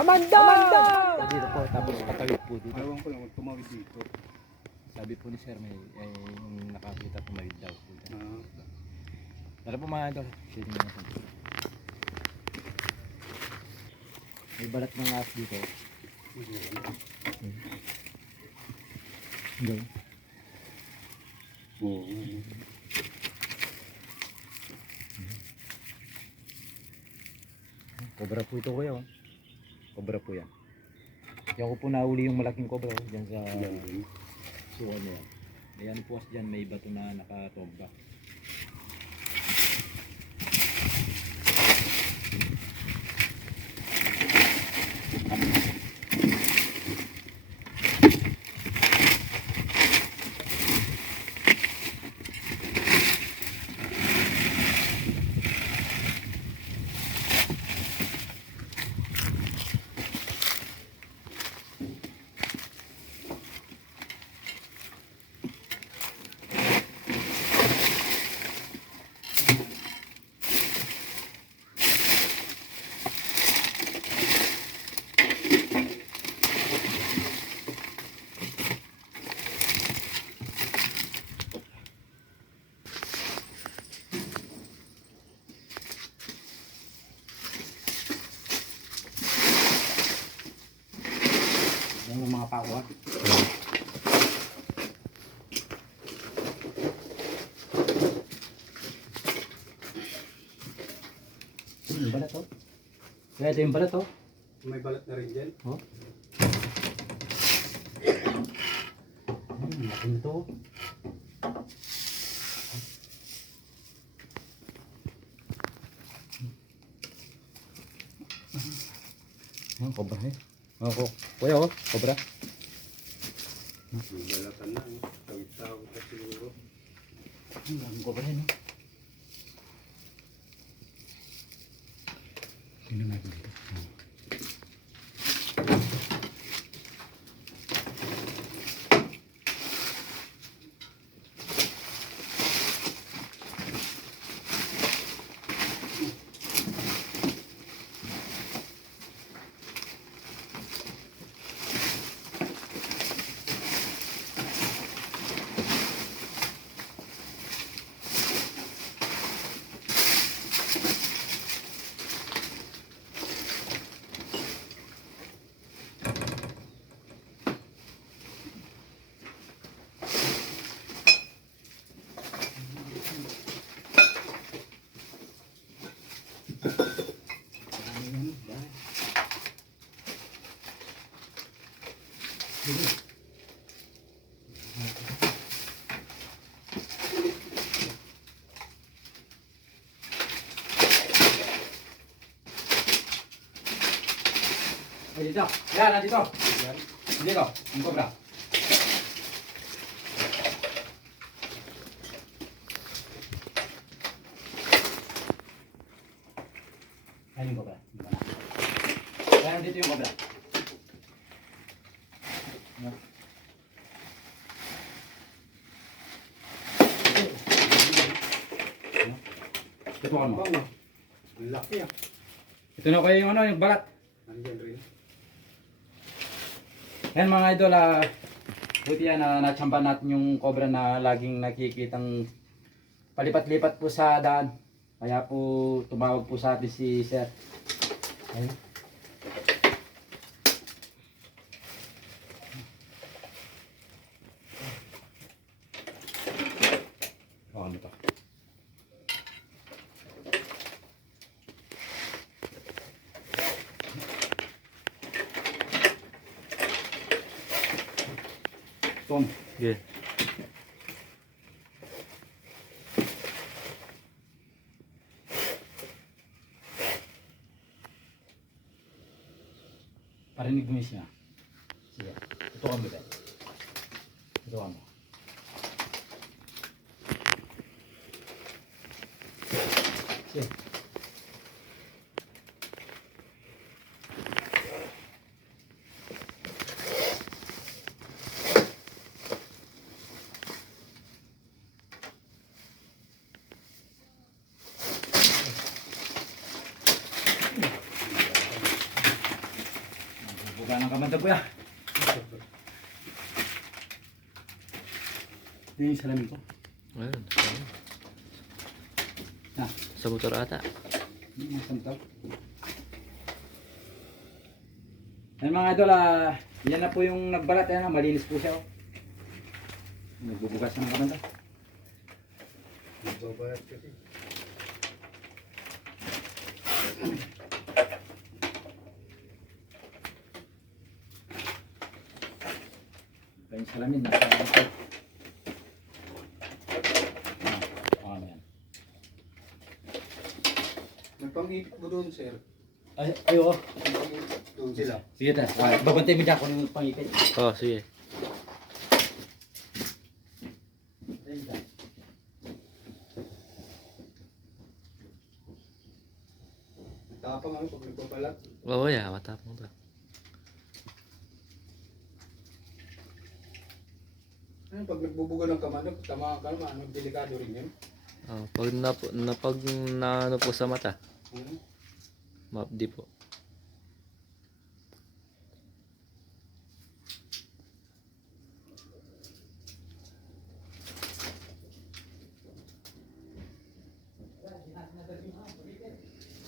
Amanda! Dito po, tapos patawid po dito. Ewan ko lang, tumawid dito. Sabi po ni sir, may yung nakakita tumawid daw po. Ah, Tara po mga idol. Shading natin. May balat ng ahas dito. Diyan. oo. Cobra po ito kuya. Oh. Cobra po yan. Diyan ko po nahuli yung malaking cobra. Oh. Diyan sa Yan. suwan niya. Ayan po dyan may bato na nakatomba. Yan yung mga pawa. Yung balat oh. Kaya ito yung balat oh. May balat na rin dyan. Oh. Laki nito. Cobra eh. Ako. Kuya oh, cobra. May balatan na. Tawid-tawid na siguro. Ang cobra eh no. Tingnan natin dito. Ay, dito. Yan, nandito. Dito, yung cobra. Ayan yung cobra. Yan, nandito yung cobra. Yan. Ito mo. Ang laki ah. Ito na kayo yung ano, yung balat. Nandyan rin. Yan mga idol, buti yan na natsampan natin yung cobra na laging nakikitang palipat-lipat po sa daan. Kaya po tumawag po sa atin si Sir. Ayun. Oh, ano to? Tom. Yeah. Parinig mo siya. Sige. Tutukan mo ba? Tutukan mo. Sige. Wala nang kamanda po yan. Ito yung salamin ko. Ayun. Ah. Sa motor ata. Nasaan to? Ayun mga idol, yan na po yung nagbalat. Ayan, malinis po siya. Oh. Nagbubugas na ng kamanda. Nagbabayad kasi. Ito yung salamin. Nasa ito. Ano yan? May pang-ipit mo doon, sir. Ayo. May pang-ipit doon sila. Sige ta. Babantay mo dyan kung yung pangipit. Oh, sige. Tapang ano pag nagpapalat. Oo, yeah. Matapang to. Ano, pag nagbubuga ng kamano, tama ka naman, ano, delikado rin yun. Oh, pag na ano po sa mata. Hmm? Mapdi po.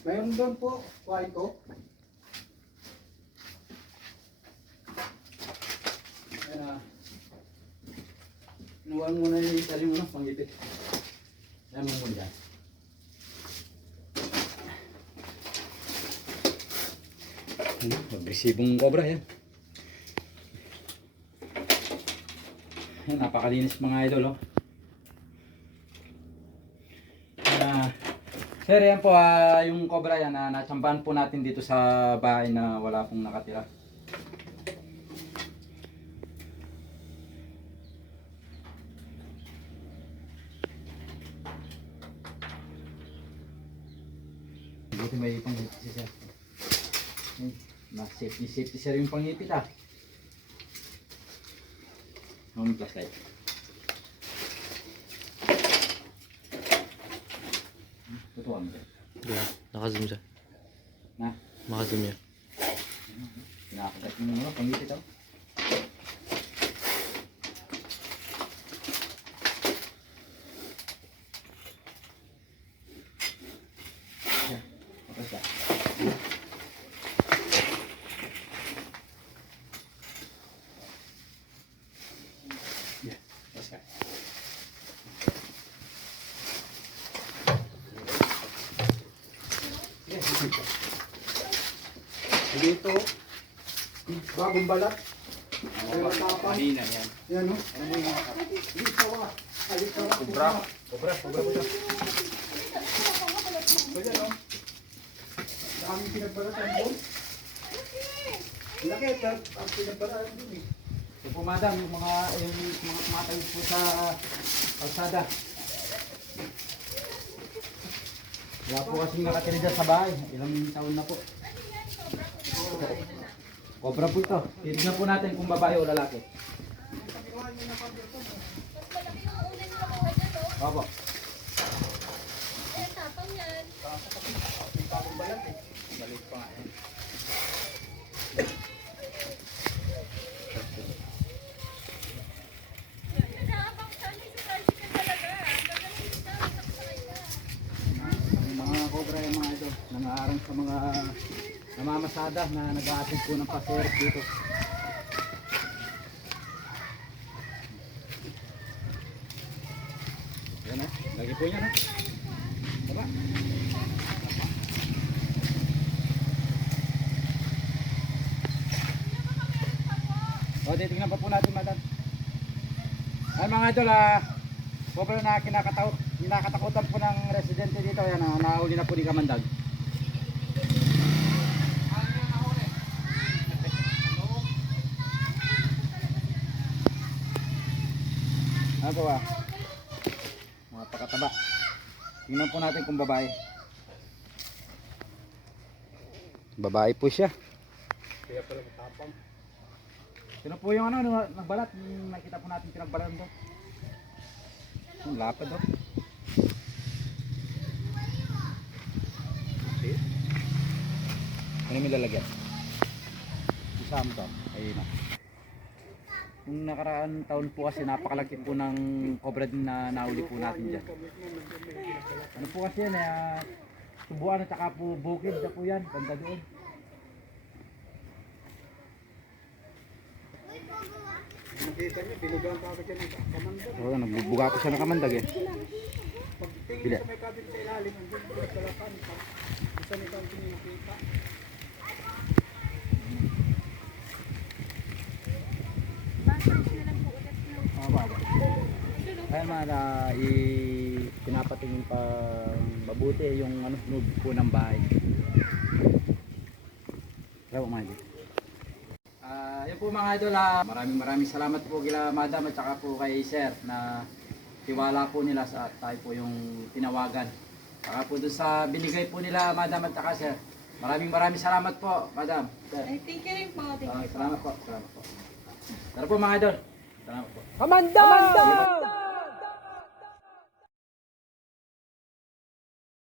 Mayroon doon po, kuhain ko. Ayan na. Inuwan mo na yung isalim mo na pangipit. Ayan mo muna dyan. Agresibong cobra yan. Ayan, napakalinis mga idol. Oh. Sir, yan po yung cobra yan na natsambahan po natin dito sa bahay na wala pong nakatira. Buti may panghipit si sir. Safety sir yung panghipit ah. May flashlight. Tutuan mo sir. Yeah. Naka-zoom siya. Na? Naka-zoom yan. Nakakagat mo mga panghipit ah. Apa siya? Yeah, that's right. Dito, bagong balat. Ay, matapang. Mahina yan. Yan o. Dito ah. Dito ah. Cobra po siya. Ayan o. Daming pinagbalatan doon. Laki, ang pinagbalatan doon eh. So po madam, yung mga tumatawid po sa kalsada. Wala po kasing nakatira dyan sa bahay. Ilang taon na po. Cobra po ito. Titignan po natin kung babae o lalaki. Opo. Balik pa nga yan. Yung mga cobra yung mga ito. Nangaarang sa mga namamasada na nag-aatid po ng pasero dito. Yan eh. Lagi po yan eh. Diba? O, titignan pa po natin madam. Ay mga idol, cobra na kinakatakutan po ng residente dito. Yan, nahuli na po ni Kamandag. Ano po ba? Napakataba. Tingnan po natin kung babae. Babae po siya. Kaya pala matapang. Sino po yung nagbalat? Yung nakita po natin pinagbalat doon. Yung lapad doon. Ano may lalagyan? Saan to? Ayun na. Nung nakaraan taon po kasi napakalaki po ng cobra din na nahuli po natin dyan. Ano po kasi yan, subuan at saka po bukid na po yan, banda doon. Nakita niyo, binugang ka agad yan ng kamandag. Oo, nagbubuga po siya ng kamandag eh. Pagtingin Bila. sa may kabin sa ilalim, andun po sa lapan. Isa may kanto niyo nakita. Kaya pinapatingin pa mabuti yung ano, noob po ng bahay. Kaya po mga idol. Yun po mga idol, maraming salamat po kila madam at saka po kay sir na tiwala po nila sa tayo po yung tinawagan. Saka po doon sa binigay po nila madam at saka sir. Maraming salamat po madam. Sir. Ay, thank you rin po. Thank you po. Salamat po. Tara po mga idol. Salamat po. Kamanda!